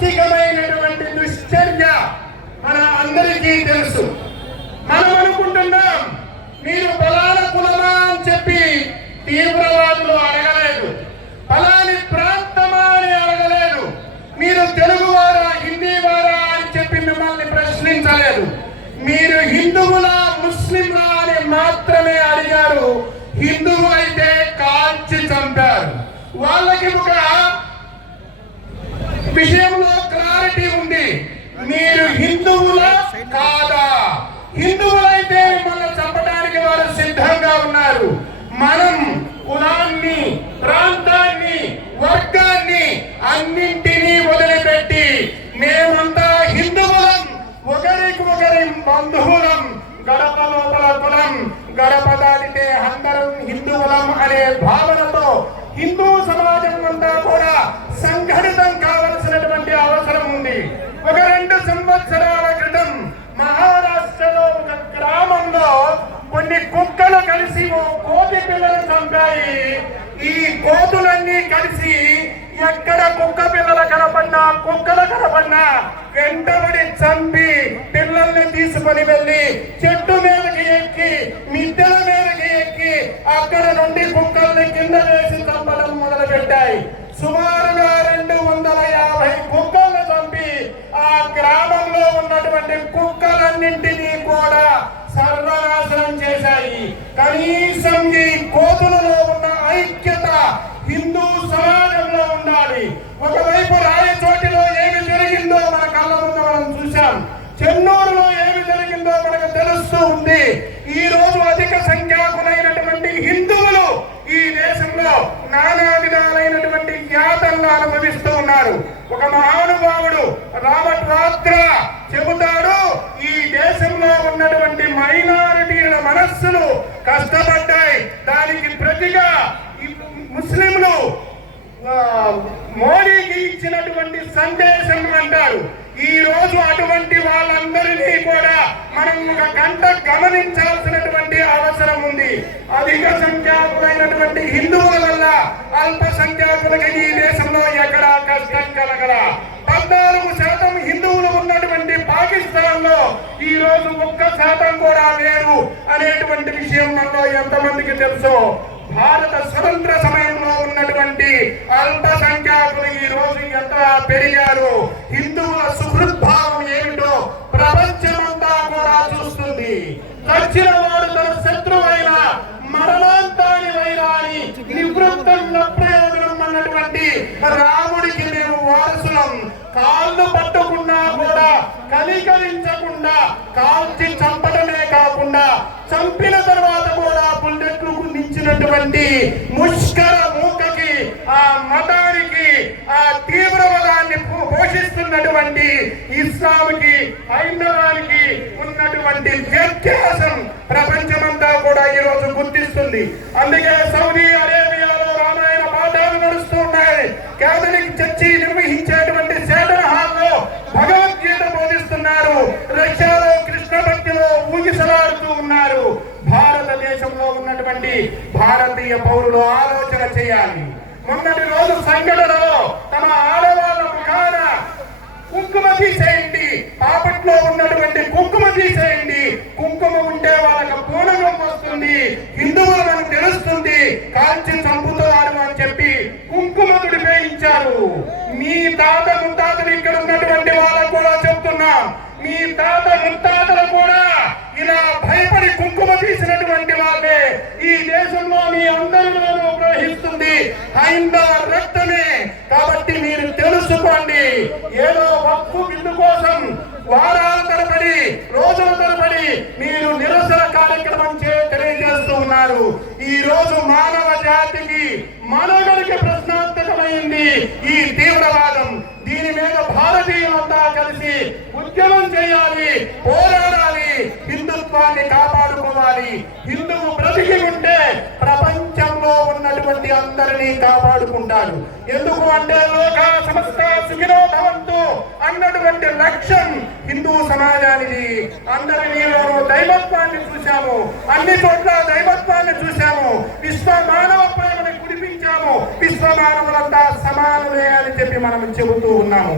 నాస్తికమైనటువంటి దుశ్చర్య మన అందరికీ తెలుసు. మనం అనుకుంటున్నాం మీరు బలాల కులమా అని చెప్పి తీవ్రవాదులు అడగలేదు. ఫలాని ప్రాంతమా అని అడగలేదు. మీరు తెలుగు వారా హిందీ వారా అని చెప్పి మిమ్మల్ని ప్రశ్నించలేదు. మీరు హిందువులా ముస్లింలా అని మాత్రమే అడిగారు. హిందువు అయితే కాల్చి చంపారు. వాళ్ళకి ఒక విషయంలో క్లారిటీ ఉంది. మీరు హిందువుల కాదా? హిందువులైతే మిమ్మల్ని చంపడానికి వారు సిద్ధంగా ఉన్నారు. మనం కులాన్ని ప్రాంతాన్ని వర్గాన్ని అన్నింటినీ వదిలిపెట్టి మేమంతా హిందువులం. ఒకరికి ఒకరి బంధువులం. గడప లోపల కులం. గడప దాటితే అందరం హిందువులం అనే భావనతో హిందూ సమాజం అంతా కూడా సంఘటితం కావలసినటువంటి అవసరం ఉంది ఒక రెండు సంవత్సరాల క్రితం మహారాష్ట్రలో ఒక గ్రామంలో కొన్ని కుక్కలు కలిసి ఓ కోతి పిల్లలు చంపాయి ఈ కోతులన్నీ కలిసి ఎక్కడ కుక్క పిల్లల కనపడినా కుక్కల కనపడినా వెంటబడి చంపి పిల్లల్ని తీసుకొని వెళ్ళి చెట్టు మీదకి ఎక్కి మిద్దెల మీదకి ఎక్కి అక్కడ నుండి కుక్కల్ని కింద వేసి చంపడం మొదలు పెట్టాయి సుమారుగా రెండు వందల యాభై కుక్కల్ని చంపి ఆ గ్రామంలో ఉన్నటువంటి కుక్కలన్నింటినీ కూడా కనీసం ఈ కోతులలో ఉన్న ఐక్యత హిందూ సమాజంలో ఉండాలి. ఒకవైపు రాయచోటిలో ఏమి జరిగిందో మన కళ్ళ ముందు మనం చూశాం. చెన్నూరులో ఏమి జరిగిందో మనకు తెలుస్తూ ఉంది. ఈ రోజు అధిక సంఖ్యాకులైనటువంటి హిందువులు ఈ దేశంలో నానా విధాలైనటువంటి యాతనలు అనుభవిస్తూ ఉన్నారు. ఒక మహానుభావుడు రాబర్ట్ రాత్ర చెబుతాడు ఈ దేశంలో ఉన్నటువంటి మైనారిటీల మనస్సులు కష్టపడ్డాయి దానికి ప్రతిగా ఈ ముస్లింలు మోడీకి ఇచ్చినటువంటి సందేశం అంటారు. ఈ రోజు అటువంటి వాళ్ళందరినీ కూడా మనం ఒక గంట గమనించాల్సినటువంటి అవసరం ఉంది. అధిక సంఖ్యాకులైనటువంటి హిందువుల వల్ల అల్ప సంఖ్యాకులకి ఈ దేశంలో ఎక్కడా కష్టం కలగల. పద్నాలుగు శాతం హిందువులు ఉన్నటువంటి పాకిస్తాన్లో ఈ రోజు ఒక్క శాతం కూడా లేరు అనేటువంటి విషయం మనలో ఎంతమందికి తెలుసు? భారత స్వతంత్ర సమయంలో ఉన్నటువంటి అల్పసంఖ్యాకులు ఈ రోజు ఎంత పెరిగారు? హిందువుల సుహృద్భావం ఏమిటో ప్రపంచమంతా కూడా చూస్తుంది. దక్షిణ వాడు తన శత్రువైన మరణాంతాని వైరాని నివృత్తం ప్రయోజనం అన్నటువంటి రాముడికి మేము వారసులం. కాళ్ళు పట్టకుండా కూడా కనికరించకుండా కాల్చి చంపడమే కాకుండా చంపిన తర్వాత ఉన్నటువంటి ముష్కర మూకకి ఆ మతానికి ఆ తీవ్రవాదాన్ని పోషిస్తున్నటువంటి ఇస్లాంకి హైందవానికి ఉన్నటువంటి వ్యత్యాసం ప్రపంచమంతా కూడా ఈ రోజు గుర్తిస్తుంది. అందుకే సౌదీ అరేబియాలో రామాయణ పాఠాలు నడుస్తూ ఉన్నాయి. కేథలిక్ చర్చి నిర్వహించేటువంటి సేదన హాల్లో భగవద్గీత బోధిస్తున్నారు. రష్యాలో కృష్ణ భక్తిలో ఊగిసలాడుతూ ఉన్నారు. ఉన్నటువంటి భారతీయ పౌరులు ఆలోచన చేయాలి. మొన్నటి రోజు సంఘటనలో తమ ఆడవాళ్ళ ముఖాన కుంకుమ తీసేయండి. పాపట్లో ఉన్నటువంటి కుంకుమ తీసేయండి. కుంకుమ ఉంటే వాళ్ళకి పూనకం వస్తుంది. హిందువులు మనకు తెలుస్తుంది కాల్చి చంపుతారు అని చెప్పి కుంకుమ తుడిపేయించారు. మీ తాత ముత్తాతలు ఇక్కడ ఉన్నటువంటి వాళ్ళకు కూడా చెప్తున్నా. మీ తాత ముత్తాతలు కూడా దేశంలో మీ అందరిలోనూ ప్రవహిస్తుంది హైందవ రక్తమే. కాబట్టి మీరు తెలుసుకోండి. ఏదో వక్కు బిల్లు కోసం వారాల తరబడి రోజుల తరబడి మీరు నిరసన కార్యక్రమం తెలియజేస్తూ ఉన్నారు. ఈ రోజు మానవ జాతికి మనగడికి ప్రశ్నార్థకమైంది ఈ తీవ్రవాదం. దీని మీద భారతీయులంతా కలిసి ఉద్యమం చేయాలి పోరాడాలి హిందుత్వాన్ని కాపాడుకోవాలి హిందువు బ్రతికి ఉంటే ప్రపంచంలో అందరినీ ఎందుకు అంటే లోక సమస్త సుఖిలో భవంతు అన్నటువంటి లక్ష్యం హిందూ సమాజానికి. అందరినీ దైవత్వాన్ని చూశాము అన్ని చోట్ల దైవత్వాన్ని చూశాము విశ్వ మానవ ప్రేమని కురిపించాము విశ్వ మానవులంతా సమానులే అని చెప్పి మనం చెబుతూ ఉన్నాము.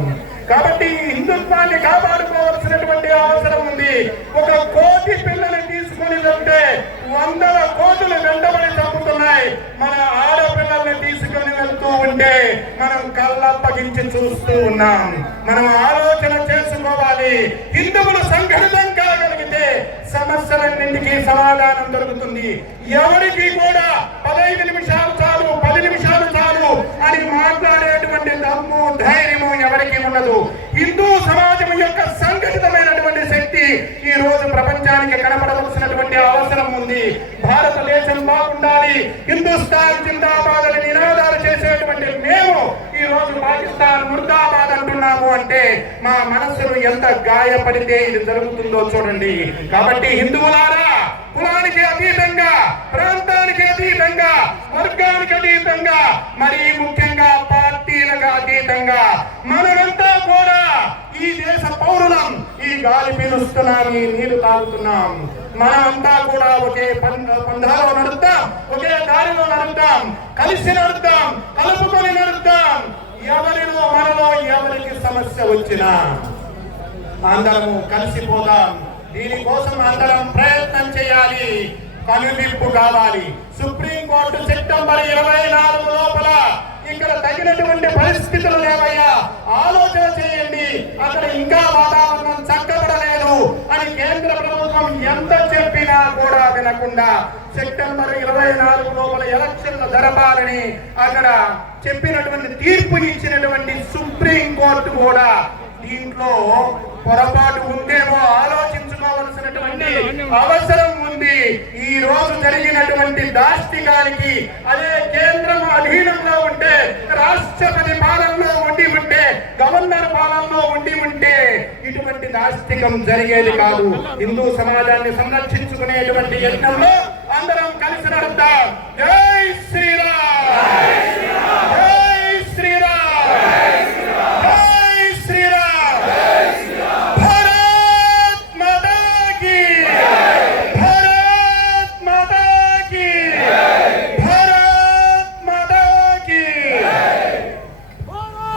కాబట్టి హిందుత్వాన్ని కాపాడుకోవాల్సినటువంటి అవసరం ఉంది. ఒక కోటి పిల్లల్ని తీసుకుని వెళ్తే వందల కోతులు వెంటబడి తప్పుతున్నాయి మన ఉంటే మనం కళ్ళప్పగించి చూస్తూ ఉన్నాం. మనం ఆలోచన చేసుకోవాలి. హిందువులు సంఘటితం కాగలిగితే సమస్యలన్నింటికీ సమాధానం దొరుకుతుంది. ఎవరికి కూడా పదహైదు నిమిషాలు చాలు పది నిమిషాలు చాలు అని మాట్లాడేటువంటి దమ్ము ధైర్యము ఎవరికి ఉండదు. హిందూ సమాజం యొక్క సంఘటితమైనటువంటి శక్తి ఈ రోజు ప్రపంచానికి కనపడవలసినటువంటి అవసరం ఉంది. భారతదేశం బాగుండాలి. హిందుస్థాన్ జిందాబాద్ అని నినాదాలు చేసేటువంటి మేము ఈ రోజు పాకిస్తాన్ ముర్దాబాద్ అంటున్నాము అంటే మా మనసును ఎంత గాయపడితే ఇది జరుగుతుందో చూడండి. కాబట్టి హిందువులారా కులానికి అతీతంగా ప్రాంతానికి అతీతంగా వర్గానికి అతీతంగా మరి ముఖ్యంగా పార్టీలకు అతీతంగా మనమంతా కూడా ఈ దేశ పౌరులం ఈ గాలి పీలుస్తున్నాం ఈ నీరు తాగుతున్నాం. మనమంతా కూడా ఒకే పంధాలో నడుద్దాం ఒకే దారిలో నడుద్దాం కలిసి నడుద్దాం కలుపుకొని నడుద్దాం. ఎవరిలో మనలో ఎవరికి సమస్య వచ్చినా అందరము కలిసిపోదాం. దీనికోసం అందరం ప్రయత్నం చేయాలి. కనువిప్పు కావాలి. సుప్రీం కోర్టు సెప్టెంబర్ ఇరవై నాలుగు లోపల ఇక్కడ తగినటువంటి పరిస్థితులు లేవయ్యా. ఆలోచన చేయండి. అక్కడ ఇంకా వాతావరణం చక్కబడలేదు అని కేంద్ర ప్రభుత్వం ఎంత చెప్పినా కూడా సెప్టెంబర్ ఇరవై నాలుగు లోపల ఎలక్షన్లు జరపాలని అక్కడ చెప్పినటువంటి తీర్పు ఇచ్చినటువంటి సుప్రీం కోర్టు కూడా దీంట్లో పొరపాటు ఉందేమో ఆలోచించుకోవలసినటువంటి అవసరం ఉంది ఈ రోజు జరిగినటువంటి దాష్టికానికి అదే కేంద్రం అధీనంలో ఉంటే రాష్ట్రపతి పాలనలో ఉండి ఉంటే గవర్నర్ పాలనలో ఉండి ఉంటే ఇటువంటి దాష్టికం జరిగేది కాదు. హిందూ సమాజాన్ని సంరక్షించుకునేటువంటి యజ్ఞంలో అందరం కలిసి నడుద్దాం. జై శ్రీరామ్!